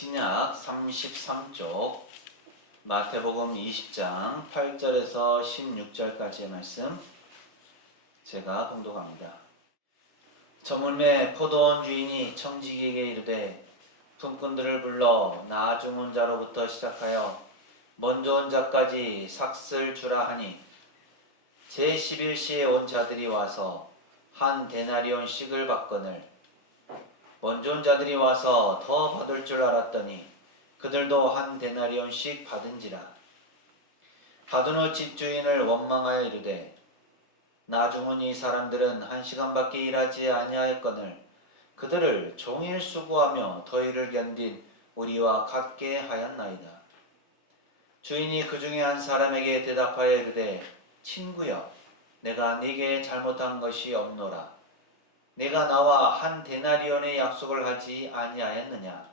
신약 33쪽 마태복음 20장 8절에서 16절까지의 말씀 제가 봉독합니다. 저물매 포도원 주인이 청지기에게 이르되 품꾼들을 불러 나중 온 자로부터 시작하여 먼저 온 자까지 삭슬 주라 하니 제11시에 온 자들이 와서 한 데나리온씩을 받거늘 먼저 온 자들이 와서 더 받을 줄 알았더니 그들도 한 데나리온씩 받은지라. 받은 후 집주인을 원망하여 이르되 나중 온 이 사람들은 1시간밖에 일하지 아니하였거늘 그들을 종일 수고하며 더위를 견딘 우리와 같게 하였나이다. 주인이 그 중에 한 사람에게 대답하여 이르되 친구여 내가 네게 잘못한 것이 없노라. 내가 나와 한 데나리온의 약속을 하지 아니하였느냐?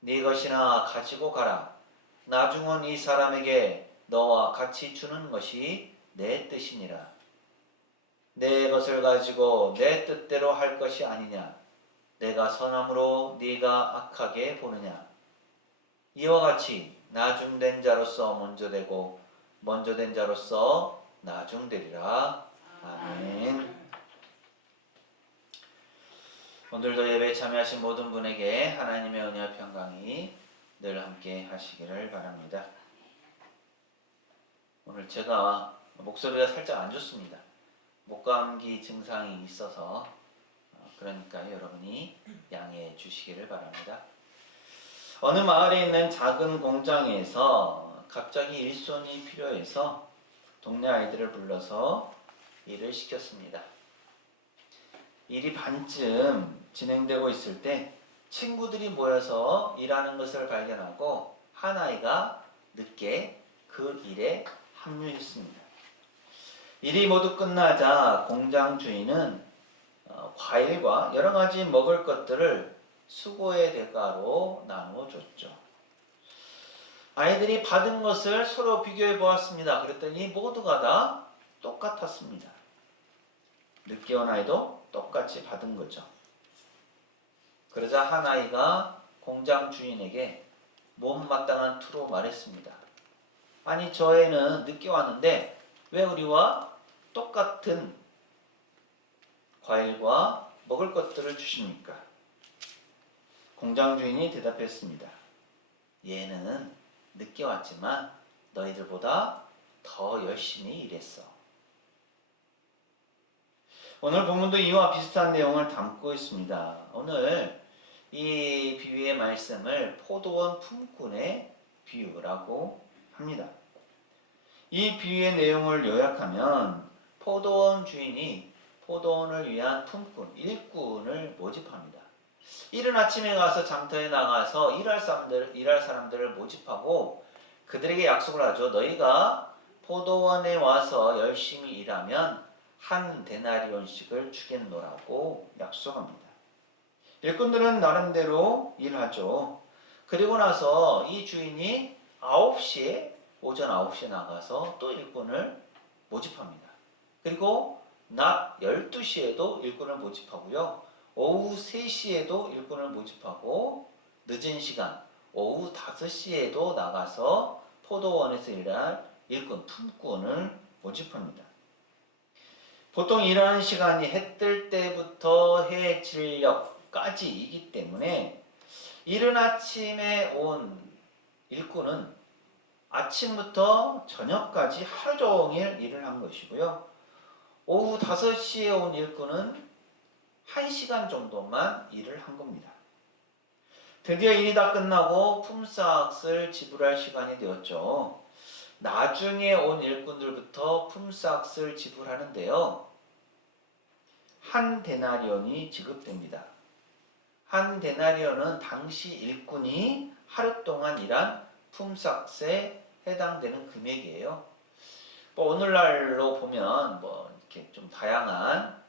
네 것이나 가지고 가라. 나중 온 이 사람에게 너와 같이 주는 것이 내 뜻이니라. 내 것을 가지고 내 뜻대로 할 것이 아니냐? 내가 선함으로 네가 악하게 보느냐? 이와 같이 나중된 자로서 먼저 되고 먼저 된 자로서 나중되리라. 아멘. 오늘도 예배에 참여하신 모든 분에게 하나님의 은혜와 평강이 늘 함께 하시기를 바랍니다. 오늘 제가 목소리가 살짝 안 좋습니다. 목감기 증상이 있어서 그러니까 여러분이 양해해 주시기를 바랍니다. 어느 마을에 있는 작은 공장에서 갑자기 일손이 필요해서 동네 아이들을 불러서 일을 시켰습니다. 일이 반쯤 진행되고 있을 때 친구들이 모여서 일하는 것을 발견하고 한 아이가 늦게 그 일에 합류했습니다. 일이 모두 끝나자 공장 주인은 과일과 여러 가지 먹을 것들을 수고의 대가로 나누어줬죠. 아이들이 받은 것을 서로 비교해 보았습니다. 그랬더니 모두가 다 똑같았습니다. 늦게 온 아이도 똑같이 받은 거죠. 그러자 한 아이가 공장 주인에게 못마땅한 투로 말했습니다. 아니 저 애는 늦게 왔는데 왜 우리와 똑같은 과일과 먹을 것들을 주십니까? 공장 주인이 대답했습니다. 얘는 늦게 왔지만 너희들보다 더 열심히 일했어. 오늘 본문도 이와 비슷한 내용을 담고 있습니다. 오늘 이 비유의 말씀을 포도원 품꾼의 비유라고 합니다. 이 비유의 내용을 요약하면 포도원 주인이 포도원을 위한 품꾼, 일꾼을 모집합니다. 이른 아침에 가서 장터에 나가서 일할 사람들을 모집하고 그들에게 약속을 하죠. 너희가 포도원에 와서 열심히 일하면 한 데나리온씩을 주겠노라고 약속합니다. 일꾼들은 나름대로 일하죠. 그리고 나서 이 주인이 오전 9시에 나가서 또 일꾼을 모집합니다. 그리고 낮 12시에도 일꾼을 모집하고요. 오후 3시에도 일꾼을 모집하고 늦은 시간 오후 5시에도 나가서 포도원에서 일할 일꾼, 품꾼을 모집합니다. 보통 일하는 시간이 해 뜰 때부터 해 질녘까지이기 때문에 이른 아침에 온 일꾼은 아침부터 저녁까지 하루 종일 일을 한 것이고요. 오후 5시에 온 일꾼은 1시간 정도만 일을 한 겁니다. 드디어 일이 다 끝나고 품삯을 지불할 시간이 되었죠. 나중에 온 일꾼들부터 품삯을 지불하는데요. 한 데나리온이 지급됩니다. 한 데나리온은 당시 일꾼이 하루 동안 일한 품삯에 해당되는 금액이에요. 오늘날로 보면 이렇게 좀 다양한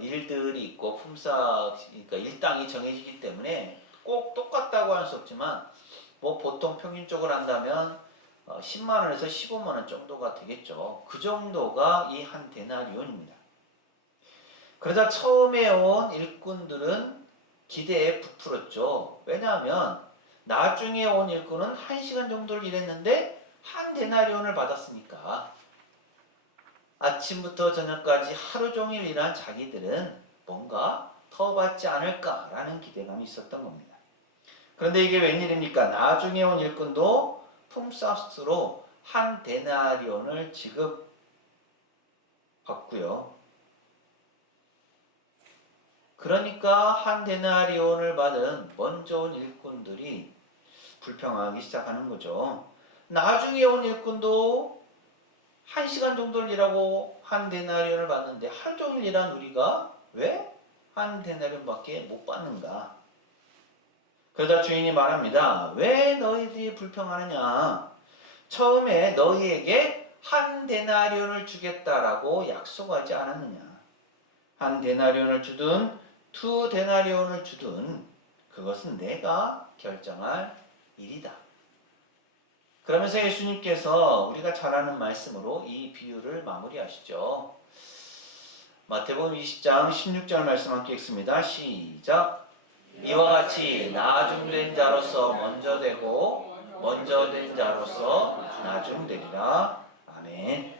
일들이 있고 그러니까 일당이 정해지기 때문에 꼭 똑같다고 할 수 없지만 보통 평균적으로 한다면 10만 원에서 15만 원 정도가 되겠죠. 그 정도가 이 한 데나리온입니다. 그러자 처음에 온 일꾼들은 기대에 부풀었죠. 왜냐하면 나중에 온 일꾼은 1시간 정도를 일했는데 한 데나리온을 받았으니까 아침부터 저녁까지 하루 종일 일한 자기들은 뭔가 더 받지 않을까라는 기대감이 있었던 겁니다. 그런데 이게 웬일입니까? 나중에 온 일꾼도 품삯으로 한 데나리온을 지급받고요. 그러니까 한 데나리온을 받은 먼저 온 일꾼들이 불평하기 시작하는 거죠. 나중에 온 일꾼도 1시간 정도를 일하고 한 데나리온을 받는데 하루 종일 일한 우리가 왜 한 데나리온밖에 못 받는가? 그러자 주인이 말합니다. 왜 너희들이 불평하느냐? 처음에 너희에게 한 데나리온을 주겠다라고 약속하지 않았느냐? 한 데나리온을 주든 두 데나리온을 주든 그것은 내가 결정할 일이다. 그러면서 예수님께서 우리가 잘 아는 말씀으로 이 비유를 마무리하시죠. 마태복음 20장 16절 말씀 함께 읽습니다. 시작. 이와 같이 나중된 자로서 먼저 되고 먼저 된 자로서 나중되리라. 아멘.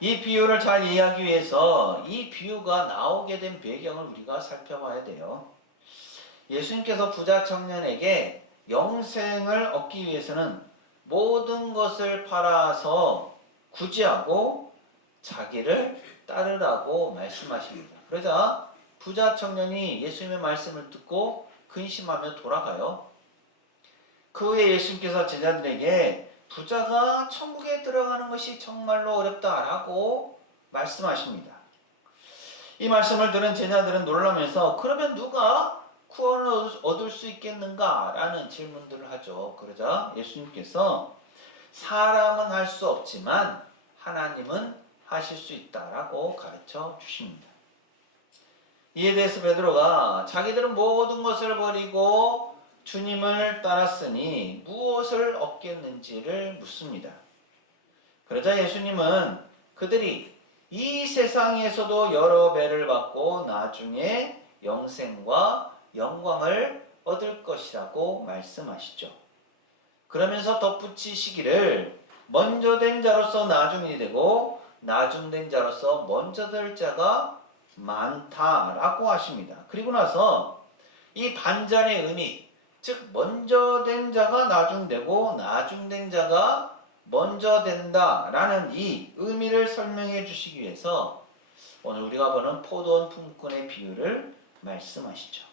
이 비유를 잘 이해하기 위해서 이 비유가 나오게 된 배경을 우리가 살펴봐야 돼요. 예수님께서 부자 청년에게 영생을 얻기 위해서는 모든 것을 팔아서 구제하고 자기를 따르라고 말씀하십니다. 그러자 부자 청년이 예수님의 말씀을 듣고 근심하며 돌아가요. 그 후에 예수님께서 제자들에게 부자가 천국에 들어가는 것이 정말로 어렵다라고 말씀하십니다. 이 말씀을 들은 제자들은 놀라면서 그러면 누가 구원을 얻을 수 있겠는가? 라는 질문들을 하죠. 그러자 예수님께서 사람은 할 수 없지만 하나님은 하실 수 있다라고 가르쳐 주십니다. 이에 대해서 베드로가 자기들은 모든 것을 버리고 주님을 따랐으니 무엇을 얻겠는지를 묻습니다. 그러자 예수님은 그들이 이 세상에서도 여러 배를 받고 나중에 영생과 영광을 얻을 것이라고 말씀하시죠. 그러면서 덧붙이시기를 먼저 된 자로서 나중이 되고 나중된 자로서 먼저 될 자가 많다라고 하십니다. 그리고 나서 이 반전의 의미, 즉 먼저 된 자가 나중되고 나중된 자가 먼저 된다라는 이 의미를 설명해 주시기 위해서 오늘 우리가 보는 포도원 품꾼의 비유를 말씀하시죠.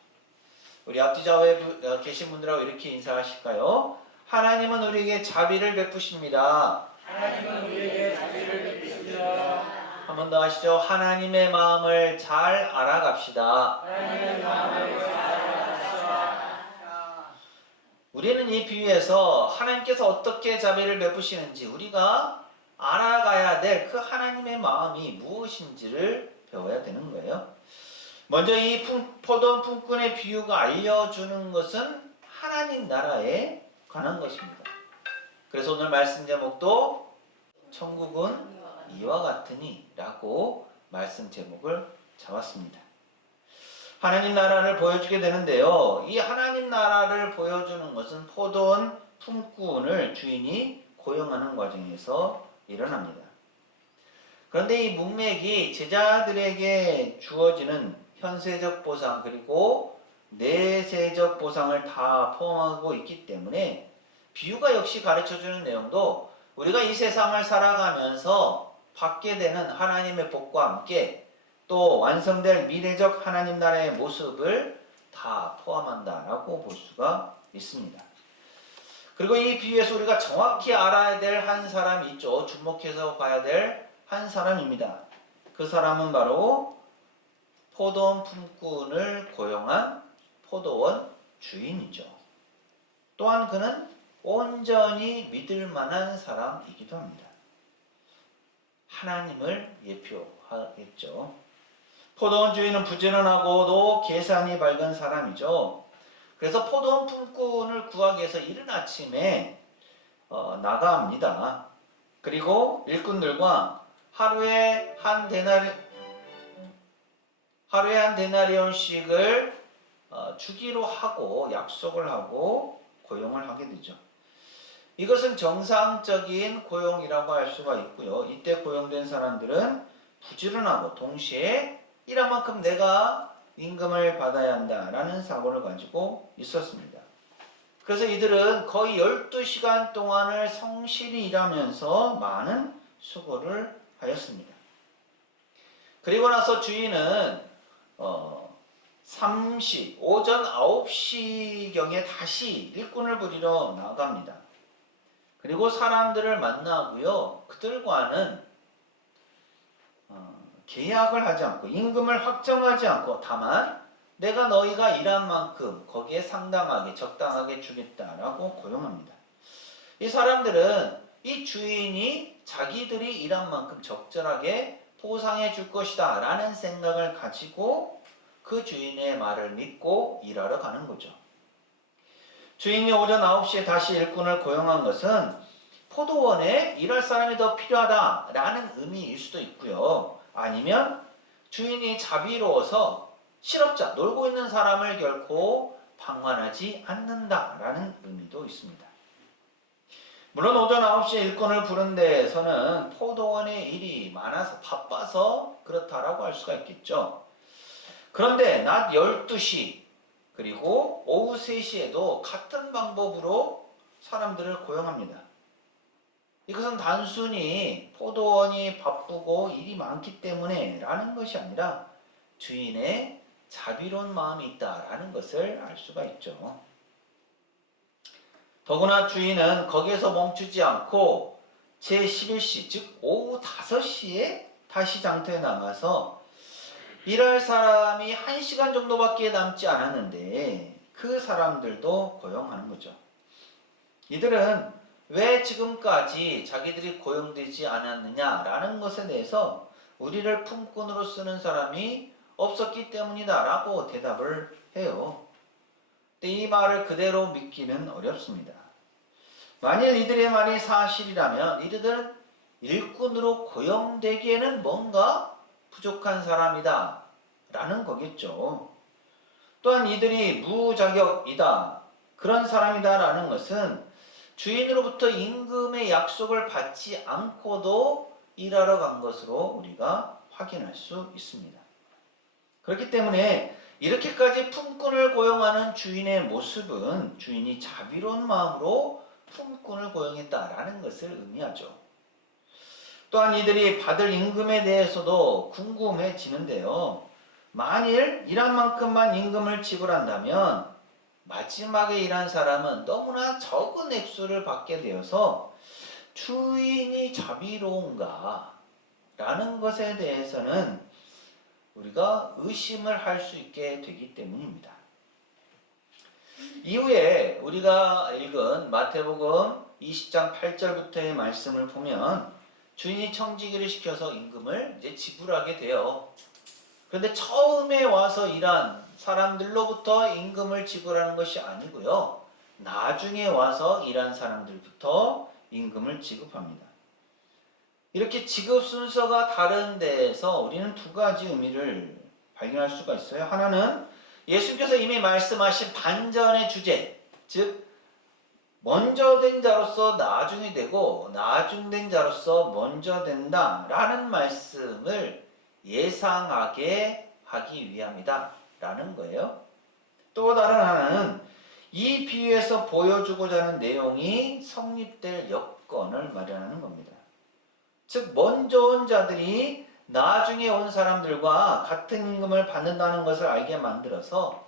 우리 앞뒤 좌우에 계신 분들하고 이렇게 인사하실까요? 하나님은 우리에게 자비를 베푸십니다. 하나님은 우리에게 자비를 베푸십니다. 한 번 더 하시죠. 하나님의 마음을 잘 알아갑시다. 하나님의 마음을 잘 알아갑시다. 우리는 이 비유에서 하나님께서 어떻게 자비를 베푸시는지 우리가 알아가야 될 그 하나님의 마음이 무엇인지를 배워야 되는 거예요. 먼저 이 포도원 품꾼의 비유가 알려주는 것은 하나님 나라에 관한 것입니다. 그래서 오늘 말씀 제목도 천국은 이와 같으니 라고 말씀 제목을 잡았습니다. 하나님 나라를 보여주게 되는데요. 이 하나님 나라를 보여주는 것은 포도원 품꾼을 주인이 고용하는 과정에서 일어납니다. 그런데 이 문맥이 제자들에게 주어지는 현세적 보상 그리고 내세적 보상을 다 포함하고 있기 때문에 비유가 역시 가르쳐주는 내용도 우리가 이 세상을 살아가면서 받게 되는 하나님의 복과 함께 또 완성될 미래적 하나님 나라의 모습을 다 포함한다라고 볼 수가 있습니다. 그리고 이 비유에서 우리가 정확히 알아야 될 한 사람이 있죠. 주목해서 봐야 될 한 사람입니다. 그 사람은 바로 포도원 품꾼을 고용한 포도원 주인이죠. 또한 그는 온전히 믿을 만한 사람이기도 합니다. 하나님을 예표하겠죠. 포도원 주인은 부지런하고도 계산이 밝은 사람이죠. 그래서 포도원 품꾼을 구하기 위해서 이른 아침에 나갑니다. 그리고 일꾼들과 하루에 한 데나리온씩을 주기로 하고 약속을 하고 고용을 하게 되죠. 이것은 정상적인 고용이라고 할 수가 있고요. 이때 고용된 사람들은 부지런하고 동시에 일한 만큼 내가 임금을 받아야 한다라는 사고를 가지고 있었습니다. 그래서 이들은 거의 12시간 동안을 성실히 일하면서 많은 수고를 하였습니다. 그리고 나서 주인은 오전 9시경에 다시 일꾼을 부리러 나갑니다. 그리고 사람들을 만나고요. 그들과는 계약을 하지 않고 임금을 확정하지 않고 다만 내가 너희가 일한 만큼 거기에 상당하게 적당하게 주겠다라고 고용합니다. 이 사람들은 이 주인이 자기들이 일한 만큼 적절하게 보상해 줄 것이다 라는 생각을 가지고 그 주인의 말을 믿고 일하러 가는 거죠. 주인이 오전 9시에 다시 일꾼을 고용한 것은 포도원에 일할 사람이 더 필요하다라는 의미일 수도 있고요. 아니면 주인이 자비로워서 실업자, 놀고 있는 사람을 결코 방관하지 않는다라는 의미도 있습니다. 물론 오전 9시에 일꾼을 부른 데에서는 포도원의 일이 많아서 바빠서 그렇다라고 할 수가 있겠죠. 그런데 낮 12시 그리고 오후 3시에도 같은 방법으로 사람들을 고용합니다. 이것은 단순히 포도원이 바쁘고 일이 많기 때문에 라는 것이 아니라 주인의 자비로운 마음이 있다라는 것을 알 수가 있죠. 더구나 주인은 거기에서 멈추지 않고 제11시 즉 오후 5시에 다시 장터에 나가서 일할 사람이 1시간 정도밖에 남지 않았는데 그 사람들도 고용하는 거죠. 이들은 왜 지금까지 자기들이 고용되지 않았느냐라는 것에 대해서 우리를 품꾼으로 쓰는 사람이 없었기 때문이다 라고 대답을 해요. 근데 이 말을 그대로 믿기는 어렵습니다. 만일 이들의 말이 사실이라면 이들은 일꾼으로 고용되기에는 뭔가 부족한 사람이다 라는 거겠죠. 또한 이들이 무자격이다 그런 사람이다 라는 것은 주인으로부터 임금의 약속을 받지 않고도 일하러 간 것으로 우리가 확인할 수 있습니다. 그렇기 때문에 이렇게까지 품꾼을 고용하는 주인의 모습은 주인이 자비로운 마음으로 품꾼을 고용했다라는 것을 의미하죠. 또한 이들이 받을 임금에 대해서도 궁금해지는데요. 만일 일한 만큼만 임금을 지불한다면 마지막에 일한 사람은 너무나 적은 액수를 받게 되어서 주인이 자비로운가 라는 것에 대해서는 우리가 의심을 할 수 있게 되기 때문입니다. 이후에 우리가 읽은 마태복음 20장 8절부터의 말씀을 보면 주인이 청지기를 시켜서 임금을 이제 지불하게 돼요. 그런데 처음에 와서 일한 사람들로부터 임금을 지불하는 것이 아니고요. 나중에 와서 일한 사람들부터 임금을 지급합니다. 이렇게 지급 순서가 다른 데에서 우리는 두 가지 의미를 발견할 수가 있어요. 하나는 예수께서 이미 말씀하신 반전의 주제, 즉 먼저 된 자로서 나중이 되고 나중된 자로서 먼저 된다라는 말씀을 예상하게 하기 위함이다 라는 거예요. 또 다른 하나는 이 비유에서 보여주고자 하는 내용이 성립될 여건을 마련하는 겁니다. 즉 먼저 온 자들이 나중에 온 사람들과 같은 임금을 받는다는 것을 알게 만들어서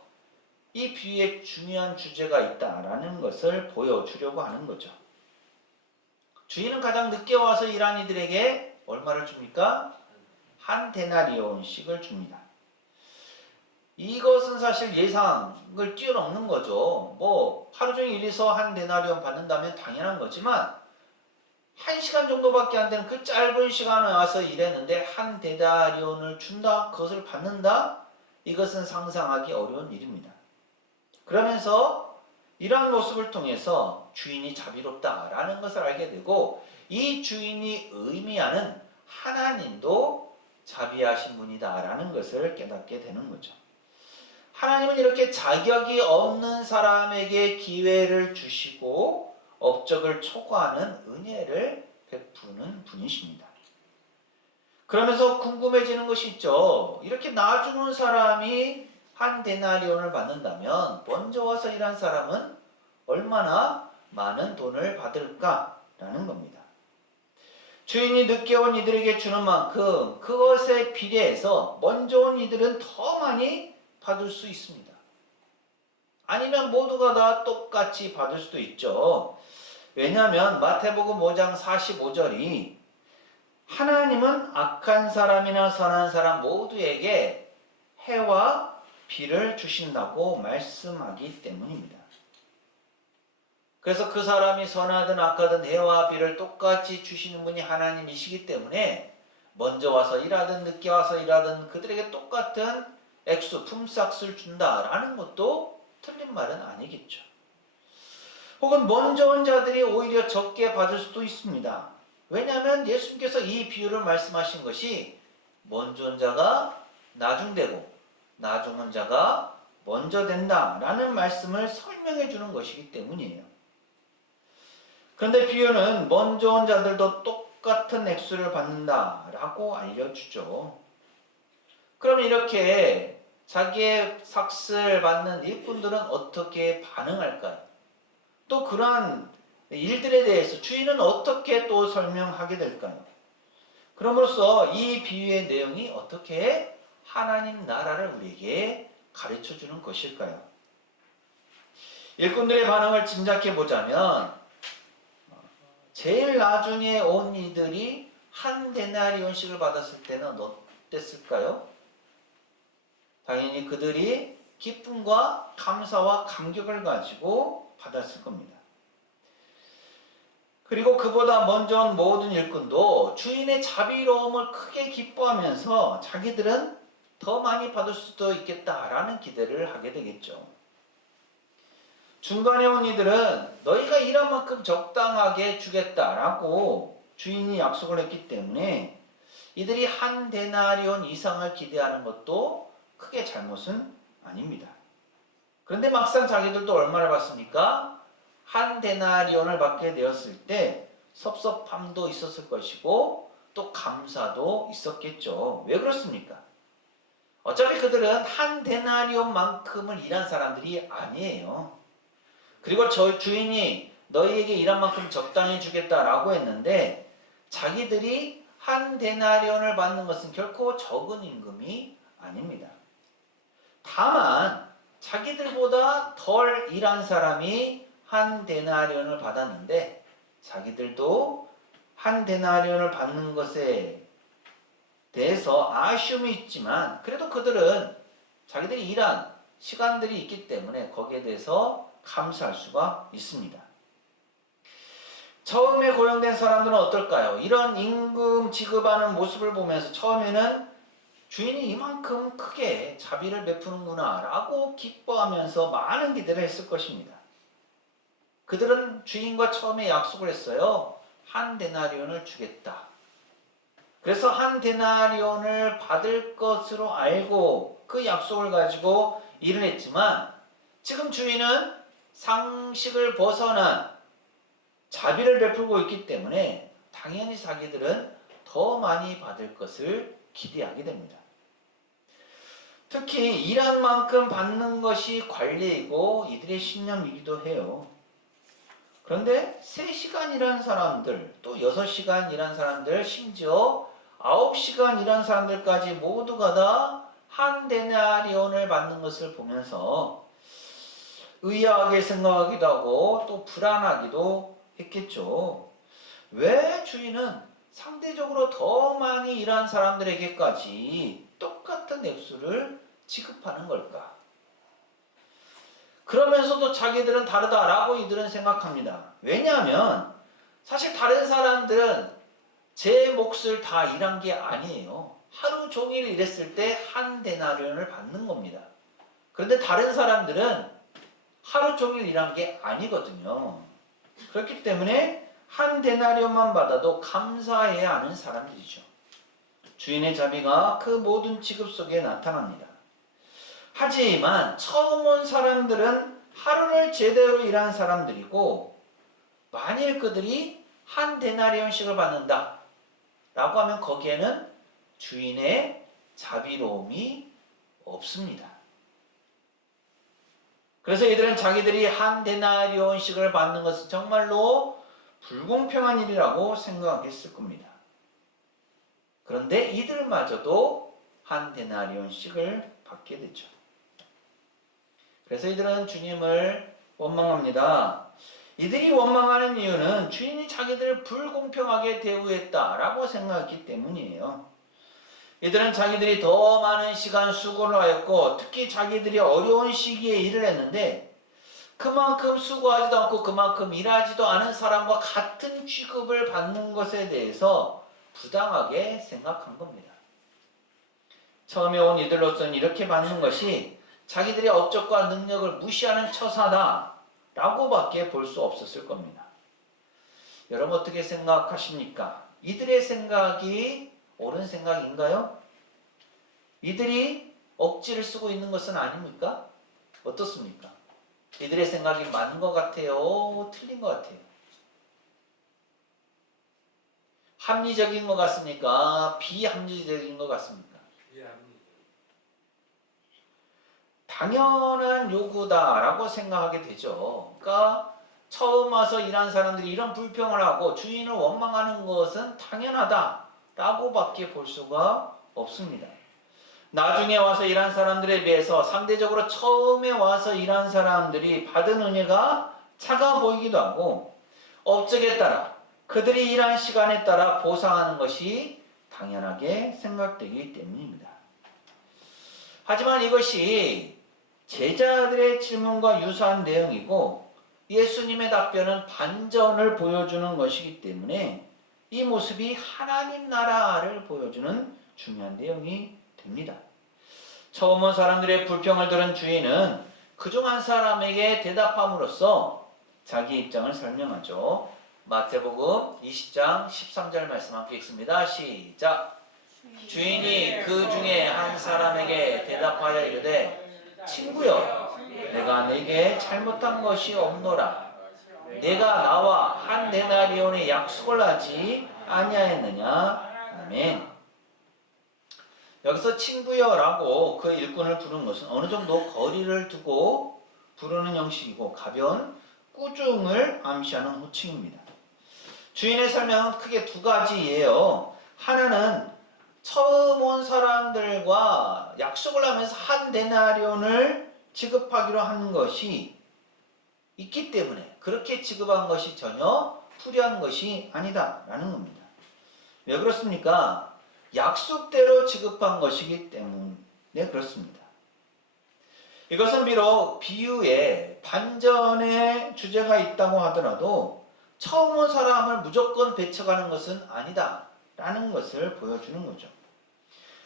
이 비유에 중요한 주제가 있다라는 것을 보여주려고 하는 거죠. 주인은 가장 늦게 와서 일한 이들에게 얼마를 줍니까? 한 데나리온씩을 줍니다. 이것은 사실 예상을 뛰어넘는 거죠. 하루 종일 일해서 한 데나리온 받는다면 당연한 거지만 1시간 정도밖에 안 되는 그 짧은 시간에 와서 일했는데 한 데나리온을 준다? 그것을 받는다? 이것은 상상하기 어려운 일입니다. 그러면서 이러한 모습을 통해서 주인이 자비롭다라는 것을 알게 되고 이 주인이 의미하는 하나님도 자비하신 분이다라는 것을 깨닫게 되는 거죠. 하나님은 이렇게 자격이 없는 사람에게 기회를 주시고 업적을 초과하는 은혜를 베푸는 분이십니다. 그러면서 궁금해지는 것이 있죠. 이렇게 나주는 사람이 한 데나리온을 받는다면 먼저 와서 일한 사람은 얼마나 많은 돈을 받을까라는 겁니다. 주인이 늦게 온 이들에게 주는 만큼 그것에 비례해서 먼저 온 이들은 더 많이 받을 수 있습니다. 아니면 모두가 다 똑같이 받을 수도 있죠. 왜냐하면 마태복음 5장 45절이 하나님은 악한 사람이나 선한 사람 모두에게 해와 비를 주신다고 말씀하기 때문입니다. 그래서 그 사람이 선하든 악하든 해와 비를 똑같이 주시는 분이 하나님이시기 때문에 먼저 와서 일하든 늦게 와서 일하든 그들에게 똑같은 액수, 품삯을 준다라는 것도 틀린 말은 아니겠죠. 혹은 먼저 온 자들이 오히려 적게 받을 수도 있습니다. 왜냐하면 예수님께서 이 비유를 말씀하신 것이 먼저 온 자가 나중되고 나중 온 자가 먼저 된다라는 말씀을 설명해 주는 것이기 때문이에요. 그런데 비유는 먼저 온 자들도 똑같은 액수를 받는다라고 알려주죠. 그럼 이렇게 자기의 삭슬 받는 일꾼들은 어떻게 반응할까요? 또 그러한 일들에 대해서 주인은 어떻게 또 설명하게 될까요? 그럼으로써 이 비유의 내용이 어떻게 하나님 나라를 우리에게 가르쳐 주는 것일까요? 일꾼들의 반응을 짐작해 보자면 제일 나중에 온 이들이 한 데나리온씩을 받았을 때는 어땠을까요? 당연히 그들이 기쁨과 감사와 감격을 가지고 받았을 겁니다. 그리고 그보다 먼저 온 모든 일꾼도 주인의 자비로움을 크게 기뻐하면서 자기들은 더 많이 받을 수도 있겠다라는 기대를 하게 되겠죠. 중간에 온 이들은 너희가 일한 만큼 적당하게 주겠다라고 주인이 약속을 했기 때문에 이들이 한 데나리온 이상을 기대하는 것도 크게 잘못은 아닙니다. 그런데 막상 자기들도 얼마를 받습니까? 한 데나리온을 받게 되었을 때 섭섭함도 있었을 것이고 또 감사도 있었겠죠. 왜 그렇습니까? 어차피 그들은 한 데나리온만큼을 일한 사람들이 아니에요. 그리고 저 주인이 너희에게 일한 만큼 적당히 주겠다라고 했는데 자기들이 한 데나리온을 받는 것은 결코 적은 임금이 아닙니다. 다만 자기들보다 덜 일한 사람이 한 데나리온을 받았는데 자기들도 한 데나리온을 받는 것에 대해서 아쉬움이 있지만 그래도 그들은 자기들이 일한 시간들이 있기 때문에 거기에 대해서 감사할 수가 있습니다. 처음에 고용된 사람들은 어떨까요? 이런 임금 지급하는 모습을 보면서 처음에는 주인이 이만큼 크게 자비를 베푸는구나 라고 기뻐하면서 많은 기대를 했을 것입니다. 그들은 주인과 처음에 약속을 했어요. 한 데나리온을 주겠다. 그래서 한 데나리온을 받을 것으로 알고 그 약속을 가지고 일을 했지만 지금 주인은 상식을 벗어난 자비를 베풀고 있기 때문에 당연히 자기들은 더 많이 받을 것을 기대하게 됩니다. 특히 일한 만큼 받는 것이 관례이고 이들의 신념이기도 해요. 그런데 3시간 일한 사람들, 또 6시간 일한 사람들, 심지어 9시간 일한 사람들까지 모두가 다 한 데나리온을 받는 것을 보면서 의아하게 생각하기도 하고 또 불안하기도 했겠죠. 왜 주인은 상대적으로 더 많이 일한 사람들에게까지 똑같은 액수를 지급하는 걸까? 그러면서도 자기들은 다르다라고 이들은 생각합니다. 왜냐하면 사실 다른 사람들은 제 몫을 다 일한 게 아니에요. 하루 종일 일했을 때 한 데나리온을 받는 겁니다. 그런데 다른 사람들은 하루 종일 일한 게 아니거든요. 그렇기 때문에 한 데나리온만 받아도 감사해야 하는 사람들이죠. 주인의 자비가 그 모든 지급 속에 나타납니다. 하지만 처음 온 사람들은 하루를 제대로 일한 사람들이고, 만일 그들이 한 데나리온씩을 받는다 라고 하면 거기에는 주인의 자비로움이 없습니다. 그래서 이들은 자기들이 한 데나리온씩을 받는 것은 정말로 불공평한 일이라고 생각했을 겁니다. 그런데 이들마저도 한 데나리온씩을 받게 되죠. 그래서 이들은 주님을 원망합니다. 이들이 원망하는 이유는 주인이 자기들을 불공평하게 대우했다라고 생각했기 때문이에요. 이들은 자기들이 더 많은 시간 수고를 하였고, 특히 자기들이 어려운 시기에 일을 했는데 그만큼 수고하지도 않고 그만큼 일하지도 않은 사람과 같은 취급을 받는 것에 대해서 부당하게 생각한 겁니다. 처음에 온 이들로서는 이렇게 받는 것이 자기들의 업적과 능력을 무시하는 처사다 라고밖에 볼 수 없었을 겁니다. 여러분 어떻게 생각하십니까? 이들의 생각이 옳은 생각인가요? 이들이 억지를 쓰고 있는 것은 아닙니까? 어떻습니까? 이들의 생각이 맞는 것 같아요? 틀린 것 같아요? 합리적인 것 같습니까? 비합리적인 것 같습니까? 당연한 요구다라고 생각하게 되죠. 그러니까 처음 와서 일한 사람들이 이런 불평을 하고 주인을 원망하는 것은 당연하다라고 밖에 볼 수가 없습니다. 나중에 와서 일한 사람들에 비해서 상대적으로 처음에 와서 일한 사람들이 받은 은혜가 작아 보이기도 하고, 업적에 따라 그들이 일한 시간에 따라 보상하는 것이 당연하게 생각되기 때문입니다. 하지만 이것이 제자들의 질문과 유사한 내용이고, 예수님의 답변은 반전을 보여주는 것이기 때문에 이 모습이 하나님 나라를 보여주는 중요한 내용이 됩니다. 처음 온 사람들의 불평을 들은 주인은 그중 한 사람에게 대답함으로써 자기 입장을 설명하죠. 마태복음 20장 13절 말씀 함께 읽습니다. 시작. 주인이 그 중에 한 사람에게 대답하여 이르되, 친구여, 내가 네게 잘못한 것이 없노라. 내가 나와 한 데나리온의 약속을 하지 아니하였느냐. 아멘. 여기서 친구여라고 그 일꾼을 부르는 것은 어느 정도 거리를 두고 부르는 형식이고, 가벼운 꾸중을 암시하는 호칭입니다. 주인의 설명은 크게 두 가지예요. 하나는 처음 온 사람들과 약속을 하면서 한 데나리온을 지급하기로 한 것이 있기 때문에 그렇게 지급한 것이 전혀 불의한 것이 아니다라는 겁니다. 왜 그렇습니까? 약속대로 지급한 것이기 때문에 그렇습니다. 이것은 비록 비유에 반전의 주제가 있다고 하더라도 처음 온 사람을 무조건 배척하는 것은 아니다라는 것을 보여주는 거죠.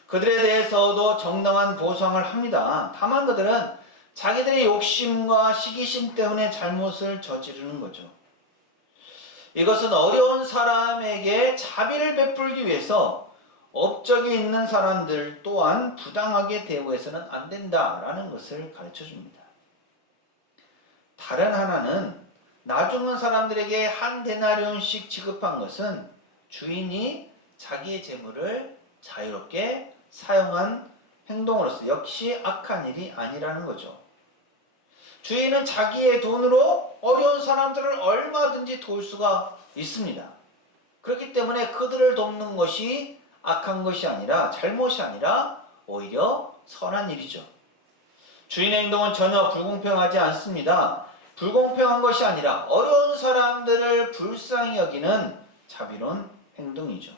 그들에 대해서도 정당한 보상을 합니다. 다만 그들은 자기들의 욕심과 시기심 때문에 잘못을 저지르는 거죠. 이것은 어려운 사람에게 자비를 베풀기 위해서 업적이 있는 사람들 또한 부당하게 대우해서는 안 된다라는 것을 가르쳐 줍니다. 다른 하나는 나중은 사람들에게 한 데나리온씩 지급한 것은 주인이 자기의 재물을 자유롭게 사용한 행동으로서 역시 악한 일이 아니라는 거죠. 주인은 자기의 돈으로 어려운 사람들을 얼마든지 도울 수가 있습니다. 그렇기 때문에 그들을 돕는 것이 악한 것이 아니라, 잘못이 아니라 오히려 선한 일이죠. 주인의 행동은 전혀 불공평하지 않습니다. 불공평한 것이 아니라 어려운 사람들을 불쌍히 여기는 자비로운 행동이죠.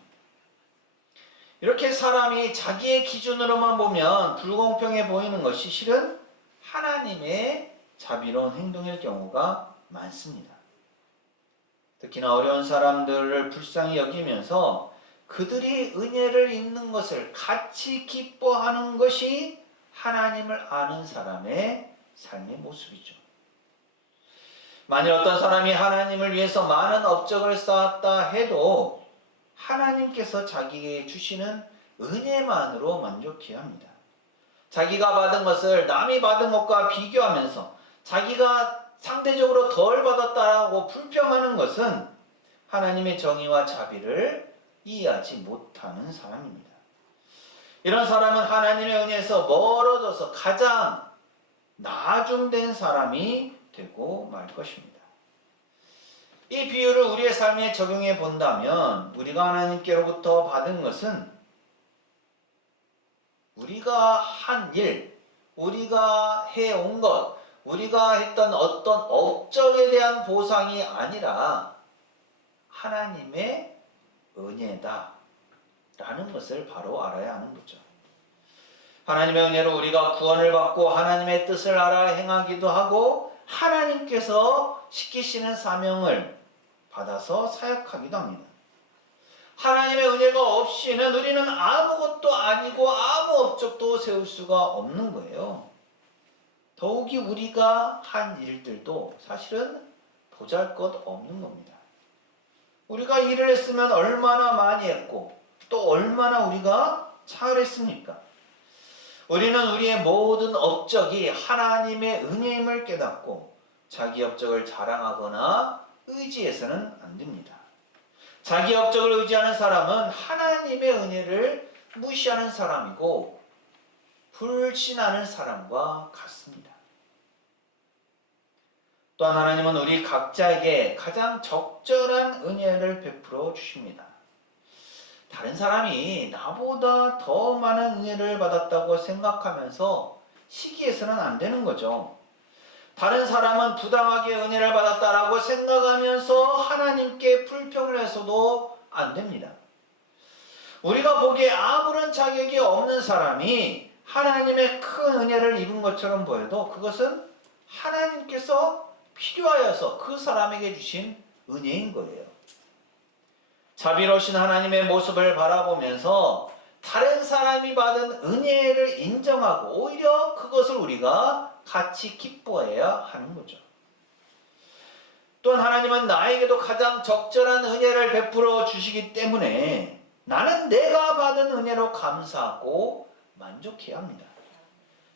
이렇게 사람이 자기의 기준으로만 보면 불공평해 보이는 것이 실은 하나님의 자비로운 행동일 경우가 많습니다. 특히나 어려운 사람들을 불쌍히 여기면서 그들이 은혜를 입는 것을 같이 기뻐하는 것이 하나님을 아는 사람의 삶의 모습이죠. 만일 어떤 사람이 하나님을 위해서 많은 업적을 쌓았다 해도 하나님께서 자기에게 주시는 은혜만으로 만족해야 합니다. 자기가 받은 것을 남이 받은 것과 비교하면서 자기가 상대적으로 덜 받았다라고 불평하는 것은 하나님의 정의와 자비를 이해하지 못하는 사람입니다. 이런 사람은 하나님의 은혜에서 멀어져서 가장 나중된 사람이 되고 말 것입니다. 이 비유를 우리의 삶에 적용해 본다면 우리가 하나님께로부터 받은 것은 우리가 한 일, 우리가 해온 것, 우리가 했던 어떤 업적에 대한 보상이 아니라 하나님의 은혜다 라는 것을 바로 알아야 하는 거죠. 하나님의 은혜로 우리가 구원을 받고 하나님의 뜻을 알아 행하기도 하고 하나님께서 시키시는 사명을 받아서 사역하기도 합니다. 하나님의 은혜가 없이는 우리는 아무것도 아니고 아무 업적도 세울 수가 없는 거예요. 더욱이 우리가 한 일들도 사실은 보잘것없는 겁니다. 우리가 일을 했으면 얼마나 많이 했고 또 얼마나 우리가 잘했습니까? 우리는 우리의 모든 업적이 하나님의 은혜임을 깨닫고 자기 업적을 자랑하거나 의지해서는 안 됩니다. 자기 업적을 의지하는 사람은 하나님의 은혜를 무시하는 사람이고 불신하는 사람과 같습니다. 또한 하나님은 우리 각자에게 가장 적절한 은혜를 베풀어 주십니다. 다른 사람이 나보다 더 많은 은혜를 받았다고 생각하면서 시기해서는 안 되는 거죠. 다른 사람은 부당하게 은혜를 받았다라고 생각하면서 하나님께 불평을 해서도 안 됩니다. 우리가 보기에 아무런 자격이 없는 사람이 하나님의 큰 은혜를 입은 것처럼 보여도 그것은 하나님께서 필요하여서 그 사람에게 주신 은혜인 거예요. 자비로우신 하나님의 모습을 바라보면서 다른 사람이 받은 은혜를 인정하고 오히려 그것을 우리가 같이 기뻐해야 하는 거죠. 또한 하나님은 나에게도 가장 적절한 은혜를 베풀어 주시기 때문에 나는 내가 받은 은혜로 감사하고 만족해야 합니다.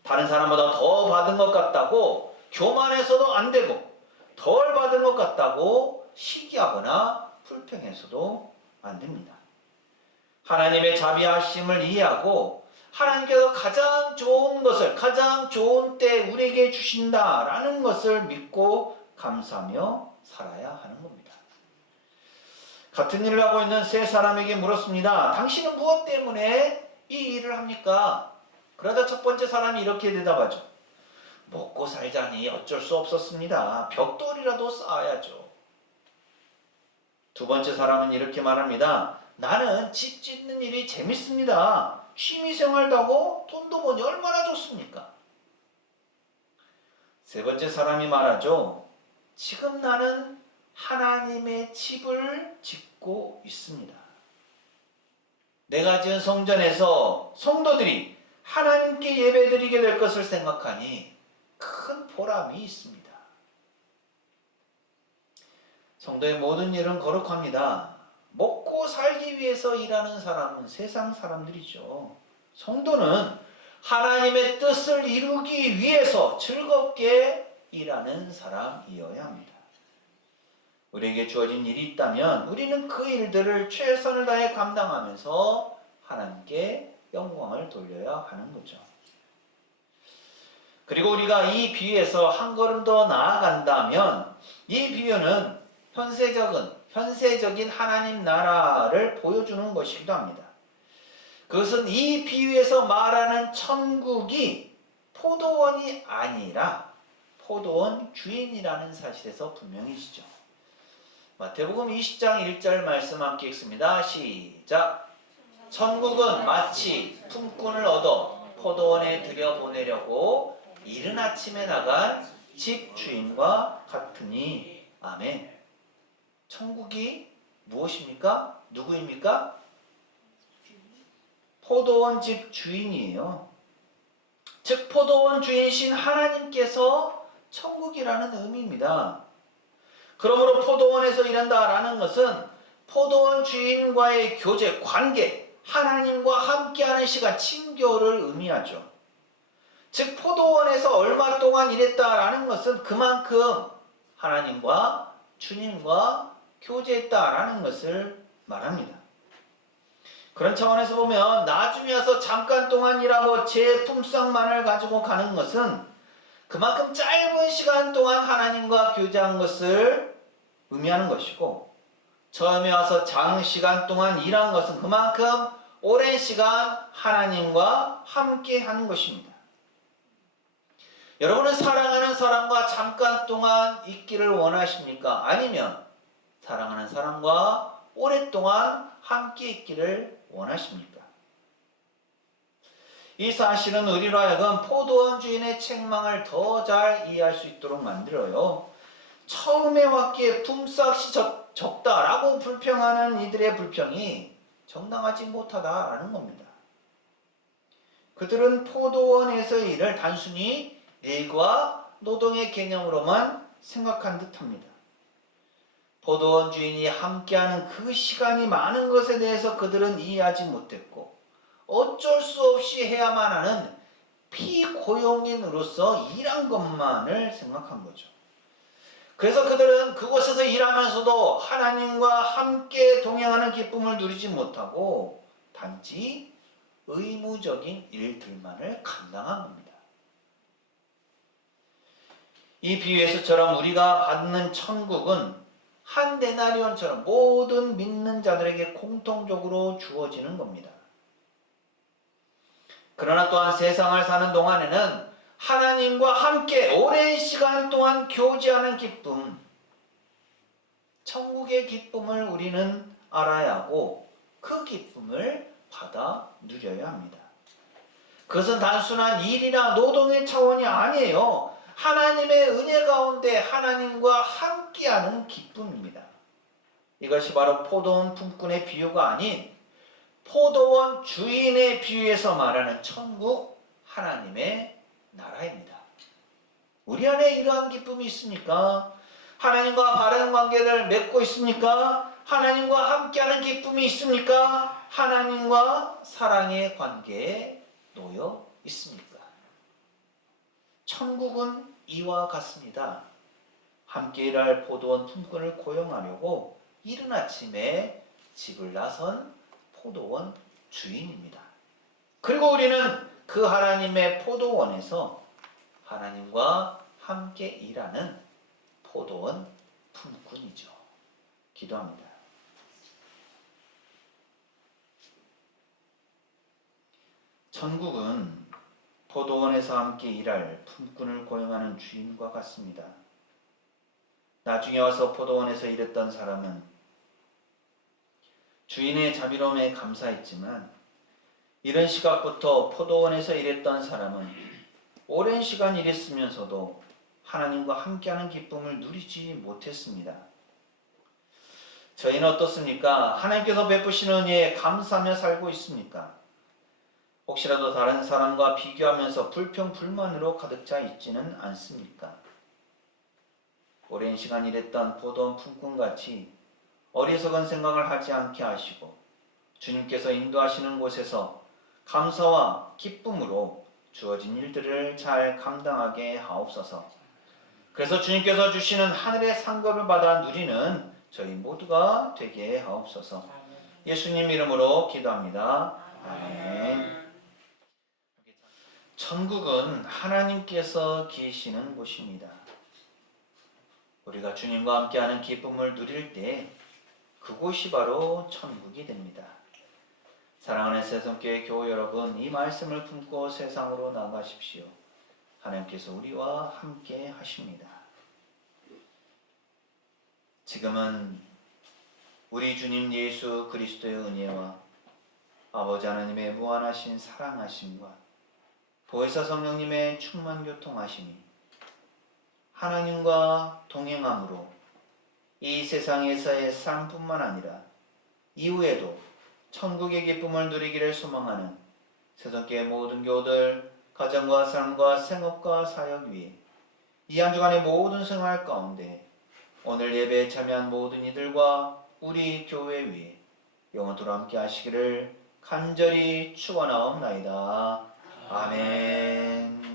다른 사람보다 더 받은 것 같다고 교만해서도 안 되고 덜 받은 것 같다고 시기하거나 불평해서도 안 됩니다. 하나님의 자비하심을 이해하고 하나님께서 가장 좋은 것을 가장 좋은 때 우리에게 주신다라는 것을 믿고 감사하며 살아야 하는 겁니다. 같은 일을 하고 있는 세 사람에게 물었습니다. 당신은 무엇 때문에 이 일을 합니까? 그러다 첫 번째 사람이 이렇게 대답하죠. 먹고 살자니 어쩔 수 없었습니다. 벽돌이라도 쌓아야죠. 두 번째 사람은 이렇게 말합니다. 나는 집 짓는 일이 재밌습니다. 취미생활도 하고 돈도 버니 얼마나 좋습니까? 세 번째 사람이 말하죠. 지금 나는 하나님의 집을 짓고 있습니다. 내가 지은 성전에서 성도들이 하나님께 예배드리게 될 것을 생각하니 큰 보람이 있습니다. 성도의 모든 일은 거룩합니다. 먹고 살기 위해서 일하는 사람은 세상 사람들이죠. 성도는 하나님의 뜻을 이루기 위해서 즐겁게 일하는 사람이어야 합니다. 우리에게 주어진 일이 있다면 우리는 그 일들을 최선을 다해 감당하면서 하나님께 영광을 돌려야 하는 거죠. 그리고 우리가 이 비유에서 한 걸음 더 나아간다면 이 비유는 현세적인 하나님 나라를 보여주는 것이기도 합니다. 그것은 이 비유에서 말하는 천국이 포도원이 아니라 포도원 주인이라는 사실에서 분명해지죠. 마태복음 20장 1절 말씀 함께 읽습니다. 시작. 천국은 마치 품꾼을 얻어 포도원에 들여보내려고 이른 아침에 나간 집 주인과 같으니. 아멘. 천국이 무엇입니까? 누구입니까? 포도원 집 주인이에요. 즉 포도원 주인이신 하나님께서 천국이라는 의미입니다. 그러므로 포도원에서 일한다라는 것은 포도원 주인과의 교제, 관계, 하나님과 함께하는 시간, 친교를 의미하죠. 즉 포도원에서 얼마 동안 일했다라는 것은 그만큼 하나님과 주님과 교제했다라는 것을 말합니다. 그런 차원에서 보면 나중에 와서 잠깐 동안 일하고 제 품삯만을 가지고 가는 것은 그만큼 짧은 시간 동안 하나님과 교제한 것을 의미하는 것이고, 처음에 와서 장시간 동안 일한 것은 그만큼 오랜 시간 하나님과 함께 하는 것입니다. 여러분은 사랑하는 사람과 잠깐 동안 있기를 원하십니까? 아니면 사랑하는 사람과 오랫동안 함께 있기를 원하십니까? 이 사실은 우리로 하여금 포도원 주인의 책망을 더 잘 이해할 수 있도록 만들어요. 처음에 왔기에 품삯이 적다라고 불평하는 이들의 불평이 정당하지 못하다라는 겁니다. 그들은 포도원에서의 일을 단순히 일과 노동의 개념으로만 생각한 듯합니다. 포도원 주인이 함께하는 그 시간이 많은 것에 대해서 그들은 이해하지 못했고, 어쩔 수 없이 해야만 하는 피고용인으로서 일한 것만을 생각한 거죠. 그래서 그들은 그곳에서 일하면서도 하나님과 함께 동행하는 기쁨을 누리지 못하고 단지 의무적인 일들만을 감당한 겁니다. 이 비유에서처럼 우리가 받는 천국은 한 데나리온처럼 모든 믿는 자들에게 공통적으로 주어지는 겁니다. 그러나 또한 세상을 사는 동안에는 하나님과 함께 오랜 시간 동안 교제하는 기쁨, 천국의 기쁨을 우리는 알아야 하고 그 기쁨을 받아 누려야 합니다. 그것은 단순한 일이나 노동의 차원이 아니에요. 하나님의 은혜 가운데 하나님과 함께하는 기쁨입니다. 이것이 바로 포도원 품꾼의 비유가 아닌 포도원 주인의 비유에서 말하는 천국 하나님의 나라입니다. 우리 안에 이러한 기쁨이 있습니까? 하나님과 바른 관계를 맺고 있습니까? 하나님과 함께하는 기쁨이 있습니까? 하나님과 사랑의 관계에 놓여 있습니까? 천국은 이와 같습니다. 함께 일할 포도원 품꾼을 고용하려고 이른 아침에 집을 나선 포도원 주인입니다. 그리고 우리는 그 하나님의 포도원에서 하나님과 함께 일하는 포도원 품꾼이죠. 기도합니다. 천국은 포도원에서 함께 일할 품꾼을 고용하는 주인과 같습니다. 나중에 와서 포도원에서 일했던 사람은 주인의 자비로움에 감사했지만, 이른 시각부터 포도원에서 일했던 사람은 오랜 시간 일했으면서도 하나님과 함께하는 기쁨을 누리지 못했습니다. 저희는 어떻습니까? 하나님께서 베푸시는 은혜에 감사하며 살고 있습니까? 혹시라도 다른 사람과 비교하면서 불평, 불만으로 가득 차 있지는 않습니까? 오랜 시간 일했던 포도원 품꾼같이 어리석은 생각을 하지 않게 하시고 주님께서 인도하시는 곳에서 감사와 기쁨으로 주어진 일들을 잘 감당하게 하옵소서. 그래서 주님께서 주시는 하늘의 상급을 받아 누리는 저희 모두가 되게 하옵소서. 예수님 이름으로 기도합니다. 아멘. 천국은 하나님께서 계시는 곳입니다. 우리가 주님과 함께하는 기쁨을 누릴 때 그곳이 바로 천국이 됩니다. 사랑하는 세성교회 교우 여러분, 이 말씀을 품고 세상으로 나가십시오. 하나님께서 우리와 함께 하십니다. 지금은 우리 주님 예수 그리스도의 은혜와 아버지 하나님의 무한하신 사랑하심과 보혜사 성령님의 충만 교통하심이 하나님과 동행함으로 이 세상에서의 삶뿐만 아니라 이후에도 천국의 기쁨을 누리기를 소망하는 세상교회 모든 교우들, 가정과 삶과 생업과 사역 위에 이 한 주간의 모든 생활 가운데 오늘 예배에 참여한 모든 이들과 우리 교회 위에 영원토록 함께 하시기를 간절히 축원하옵나이다. 아멘.